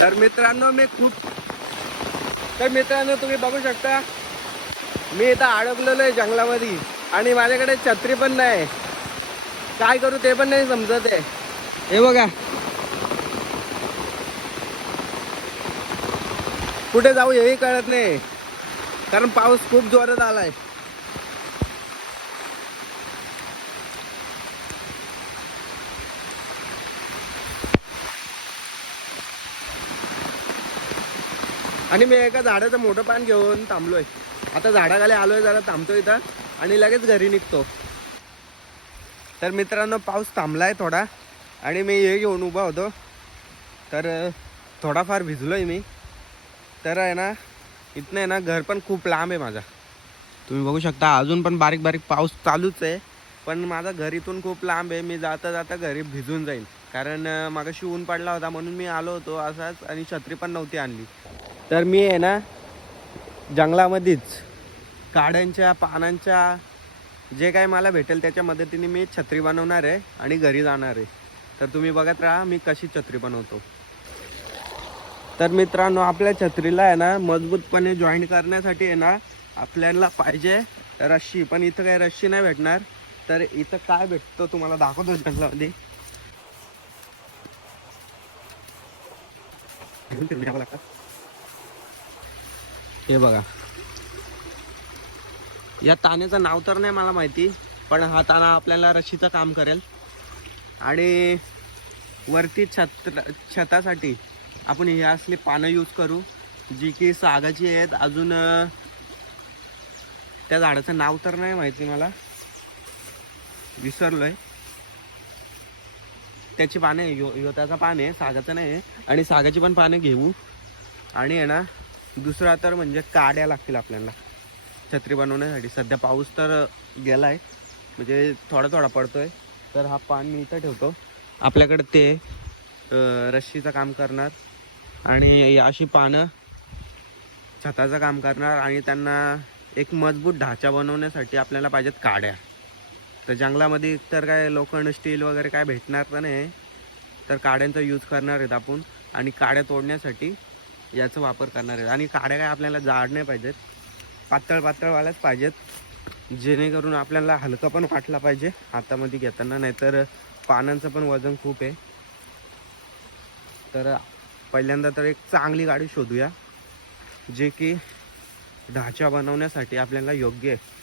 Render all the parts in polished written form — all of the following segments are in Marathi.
तर मित्रांनो तुम्ही बघू शकता मी इथं अडकलेलो आहे जंगलामध्ये आणि माझ्याकडे छत्री पण नाही. काय करू ते पण नाही समजत आहे. हे बघा कुठे जाऊ हेही कळत नाही कारण पाऊस खूप जोरात आलाय. आणि मी एका झाडाचं मोठं पान घेऊन थांबलोय. आता झाडाखाली आलोय, जरा थांबतो इथं आणि लगेच घरी निघतो. तर मित्रांनो पाऊस थांबलाय थोडा आणि मी हे घेऊन उभा होतो. तर थोडाफार भिजलोय मी. तर आहे ना इथनं आहे ना घर पण खूप लांब आहे माझा. तुम्ही बघू शकता अजून पण बारीक बारीक पाऊस चालूच आहे. पण माझं घर इथून खूप लांब आहे. मी जाता जाता घरी भिजून जाईल कारण मागाशी ऊन पडला होता म्हणून मी आलो होतो असाच आणि छत्री पण नव्हती आणली. तर मी आहे ना जंगलामध्येच काड्यांच्या पानांच्या जे काय मला भेटेल त्याच्या मदतीने मी छत्री बनवणार आहे आणि घरी जाणार आहे. तर तुम्ही बघत राहा मी कशी छत्री बनवतो. तर मित्रांनो आपल्या छत्रीला आहे ना मजबूतपणे जॉईंट करण्यासाठी आहे ना आपल्याला पाहिजे रस्सी. पण इथं काही रस्सी नाही भेटणार. तर इथं काय भेटतं तुम्हाला दाखवतो जंगलामध्ये. हे बघा या ताण्याचं नाव तर नाही मला माहिती, पण हा ताना आपल्याला रस्सीचं काम करेल. आणि वरती छतासाठी आपण हे असले पानं यूज करू जी की सागाची आहेत. अजून त्या झाडाचं नाव तर नाही माहिती मला, विसरलोय. त्याची पाने त्याचा पान आहे, सागाचं नाही आहे. आणि सागाची पण पाने घेऊ. आणि आहे ना दुसरा तर म्हणजे काड्या लागतील आपल्याला छत्री बनवण्यासाठी. सध्या पाऊस तर गेलाय म्हणजे थोडा थोडा पडतोय. तर हा पान मी इथं ठेवतो. आपल्याकडे ते रस्सीचं काम करणार आणि अशी पानं छताचं काम करणार. आणि त्यांना एक मजबूत ढाचा बनवण्यासाठी आपल्याला पाहिजेत काड्या. तर जंगलामध्ये तर काय लोखंड स्टील वगैरे काय भेटणार तर नाही. तर काड्यांचा यूज करणार आहेत आपण. आणि काड्या तोडण्यासाठी याचा वापर करणार आहेत. आणि काड्या काय आपल्याला जाड नाही पाहिजेत, पातळवाल्याच पाहिजेत, जेणेकरून आपल्याला हलका पण वाटला पाहिजे हातामध्ये घेताना. नाहीतर पानांचं पण वजन खूप आहे. तर पहिल्यांदा तर एक चांगली गाडी शोधूया जे की ढाचा बनवण्यासाठी आपल्याला योग्य आहे.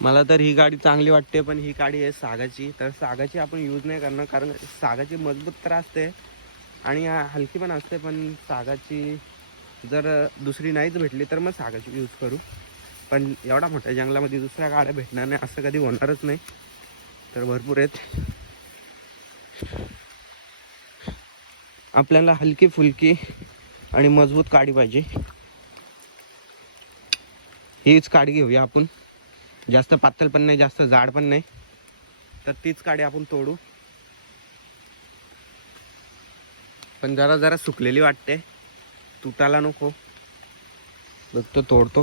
मला तर ही गाडी चांगली वाटते, पण ही गाडी आहे सागाची. तर सागाची आपण यूज नाही करणार कारण सागाची मजबूत तर असते आणि हलकी पण असते. पण सागाची जर दुसरी नाहीच भेटली तर मग सागाची यूज करू. पण एवढा मोठ्या जंगलामध्ये दुसऱ्या गाड्या भेटणार नाही असं कधी होणारच नाही. तर भरपूर आहेत. आपल्याला हलकी फुलकी आणि मजबूत काडी पाहिजे. हीच काडी घेऊया आपण. जास्त पातळ पण नाही, जास्त जाड पण नाही. तर तीच काडी आपण तोडू. पण जरा जरा सुकलेली वाटते, तुटायला नको. बघतो तोडतो.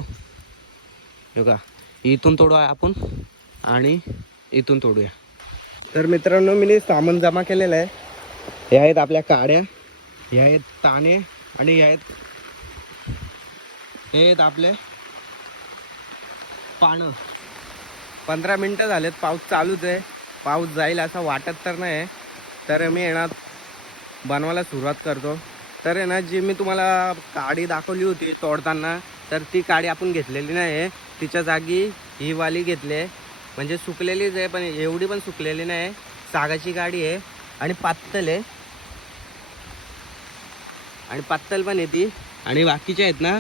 बघा इथून तोडूया आपण आणि इथून तोडूया. तर मित्रांनो मी सामान जमा केलेलं आहे. हे आहेत आपल्या काड्या, हे आहेत ताने आणि हे आहेत आपले पानं. 15 मिनटं झालेत, पाऊस चालूच आहे. पाऊस जाईल असं वाटत तर नाही. तर मी येणार बनवायला सुरुवात करतो. तर आहे ना जी मी तुम्हाला काडी दाखवली होती तोडताना, तर ती काडी आपण घेतलेली नाही आहे. तिच्या जागी ही वाली घेतली आहे. म्हणजे सुकलेलीच आहे पण एवढी पण सुकलेली नाही. सागाची काडी आहे आणि पातळ आहे आणि पातळ पण आहे ती. आणि बाकीच्या आहेत ना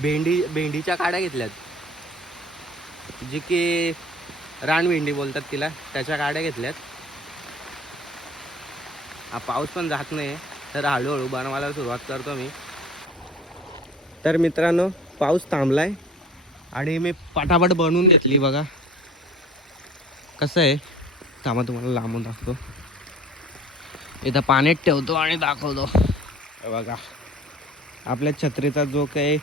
भेंडीच्या काड्या घेतल्यात, जी की रानभेंडी बोलतात तिला, त्याच्या काड्या घेतल्यात. हा पाऊस पण जात नाही तर हळूहळू बनवायला सुरुवात करतो मी. तर मित्रांनो पाऊस थांबलाय आणि मी पटापट बनवून घेतली. बघा कसं आहे, थांबा तुम्हाला लांबून दाखवतो. इथं पाण्यात ठेवतो आणि दाखवतो. बघा आपल्या छत्रीचा जो काही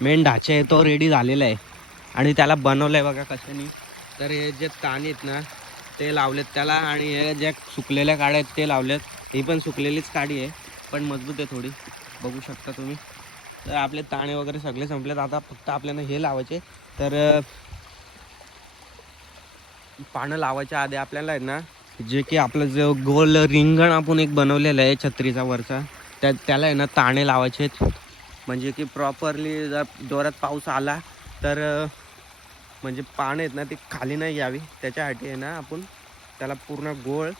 मेन ढाचा आहे तो रेडी झालेला आहे आणि त्याला बनवलं आहे बघा कशाने. तर हे जे ताण आहेत ना ते लावलेत त्याला, आणि हे ज्या सुकलेल्या काड्या आहेत ते लावलेत. ही पण सुकलेलीच काडी आहे, पण मजबूत आहे थोडी, बघू शकता तुम्ही. तर आपले ताणे वगैरे सगळे संपलेत. आता फक्त आपल्याला हे लावायचे. तर पानं लावायच्या आधी आपल्याला आहे ना, जे की आपलं जो गोल रिंगण आपण एक बनवलेलं आहे छत्रीचा वरचा, त्याला आहे ना ताणे लावायचे. म्हणजे की प्रॉपरली जर जोरात पाऊस आला तर म्हणजे पानं आहेत ना ती खाली नाही यावी, त्याच्यासाठी आहे ना आपण त्याला पूर्ण गोल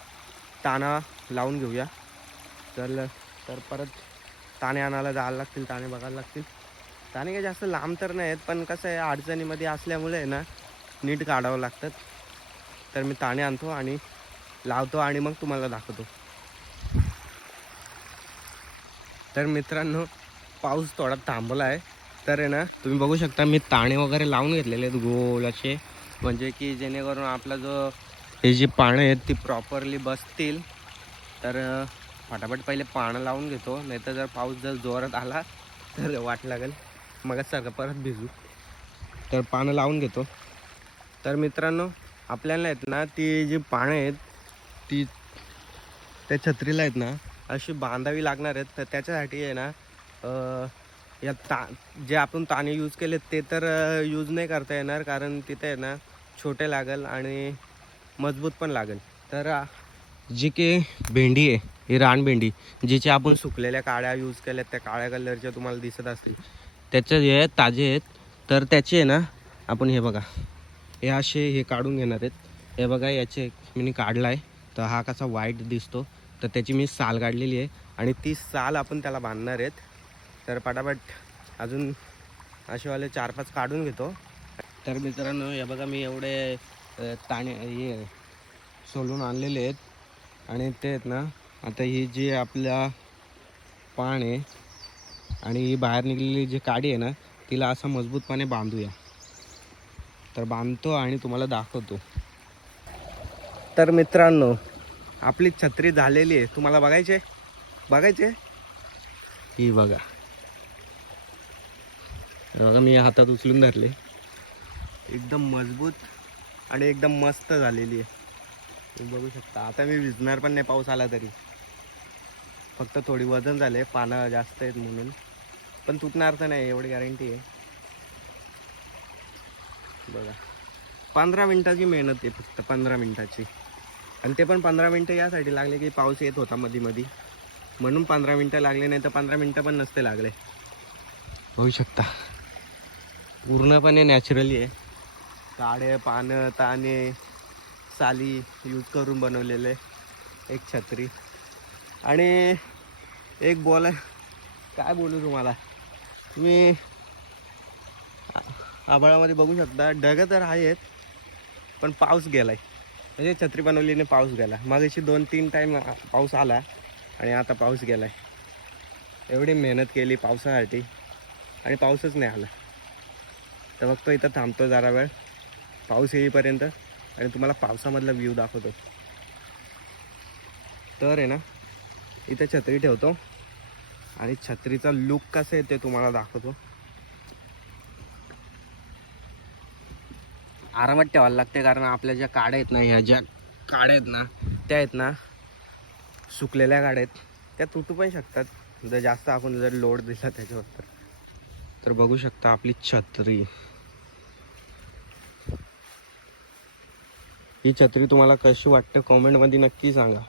ताना लावून घेऊया. तर परत ताणे आणायला जायला लागतील, ताणे बघायला लागतील. ताणे काही जास्त लांब तर नाही आहेत, पण कसं आहे अडचणीमध्ये असल्यामुळे आहे ना नीट काढावं लागतात. तर मी ताणे आणतो आणि लावतो आणि मग तुम्हाला दाखवतो. तर मित्रांनो, पाऊस थोडा थांबला आहे. तर आहे ना तुम्ही बघू शकता मी ताणे वगैरे लावून घेतलेले आहेत गोल असे, म्हणजे की जेणेकरून आपला जो हे जी पानं आहेत ती प्रॉपरली बसतील. तर फटाफट पहिले पानं लावून घेतो, नाहीतर जर पाऊस जर जोरात आला तर वाट लागेल, मग सगळं परत भिजू. तर पानं लावून घेतो. तर मित्रांनो, आपल्याला आहेत ना ती जी पानं आहेत ती त्या छत्रीला आहेत ना अशी बांधावी लागणार आहेत. तर त्याच्यासाठी आहे ना या जे आपण ताणे यूज केले ते तर यूज नाही करता येणार, कारण तिथे आहे ना छोटे लागेल आणि मजबूत पण लागेल. तर जी की भेंडी आहे, ही रानभेंडी, जिचे आपण सुकलेल्या काड्या यूज केल्यात, त्या काळ्या कलरच्या तुम्हाला दिसत असतील, त्याचे जे ताजे आहेत. तर त्याचे आहे ना आपण हे बघा, हे असे हे काढून घेणार आहेत. हे बघा, याचे मी काढला आहे. तर हा कसा वाईट दिसतो, तर त्याची मी साल काढलेली आहे आणि ती साल आपण त्याला बांधणार आहेत. तर पटापट अजून असेवाले 4-5 काढून घेतो. तर मित्रांनो, हे बघा मी एवढे ताणे हे सोलून आणलेले आहेत, आणि ते आहेत ना आता ही जी आपल्या पान आहे आणि ही बाहेर निघलेली जी काडी आहे ना तिला असं मजबूतपणे बांधूया. तर बांधतो आणि तुम्हाला दाखवतो. तर मित्रांनो, आपली छत्री झालेली आहे. तुम्हाला बघायचे ही बघा. बघा मी हातात उचलून धरले, एकदम मजबूत आणि एकदम मस्त झालेली आहे. तुम्ही बघू शकता. आता मी भिजणार पण नाही पाऊस आला तरी, फक्त थोडी वजन झाले, पानं जास्त आहेत म्हणून, पण तुटणार तर नाही एवढी गॅरंटी आहे. बघा, 15 मिनिटाची मेहनत आहे, फक्त 15 मिनिटाची. आणि ते पण 15 मिनटं यासाठी लागले की पाऊस येत होता मध्ये म्हणून 15 मिनटं लागले, नाही तर 15 मिनटं पण नसते लागले. होऊ शकता पूर्णपणे नॅचरली आहे. काडे, पानं, ताने, साली यूज करून बनवलेले एक छत्री. आणि एक काय बोलू तुम्हाला, तुम्ही आभाळामध्ये बघू शकता ढग तर आहेत, पण पाऊस गेलाय. म्हणजे छत्री बनवलीने पाऊस गेला. मागाशी 2-3 टाईम पाऊस आला आणि आता पाऊस गेलाय. एवढी मेहनत केली पावसासाठी आणि पाऊसच नाही आला. तर बघतो इथं थांबतो जरा वेळ पाऊस येईपर्यंत आणि तुम्हाला पावसामधला व्ह्यू दाखवतो. तर आहे ना इथं छत्री ठेवतो आणि छत्रीचा लुक कसं आहे ते तुम्हाला दाखवतो. आरामात ठेवायला लागते, कारण आपल्या ज्या काड्या आहेत ना, ह्या ज्या काड्या आहेत ना त्या आहेत ना सुकलेल्या काड्या आहेत, त्या तुटू पण शकतात जर जास्त आपण जर लोड दिला त्याच्यावर. तर बघू शकता आपली छत्री. ही छत्री तुम्हाला कशी वाटते कमेंटमध्ये नक्की सांगा.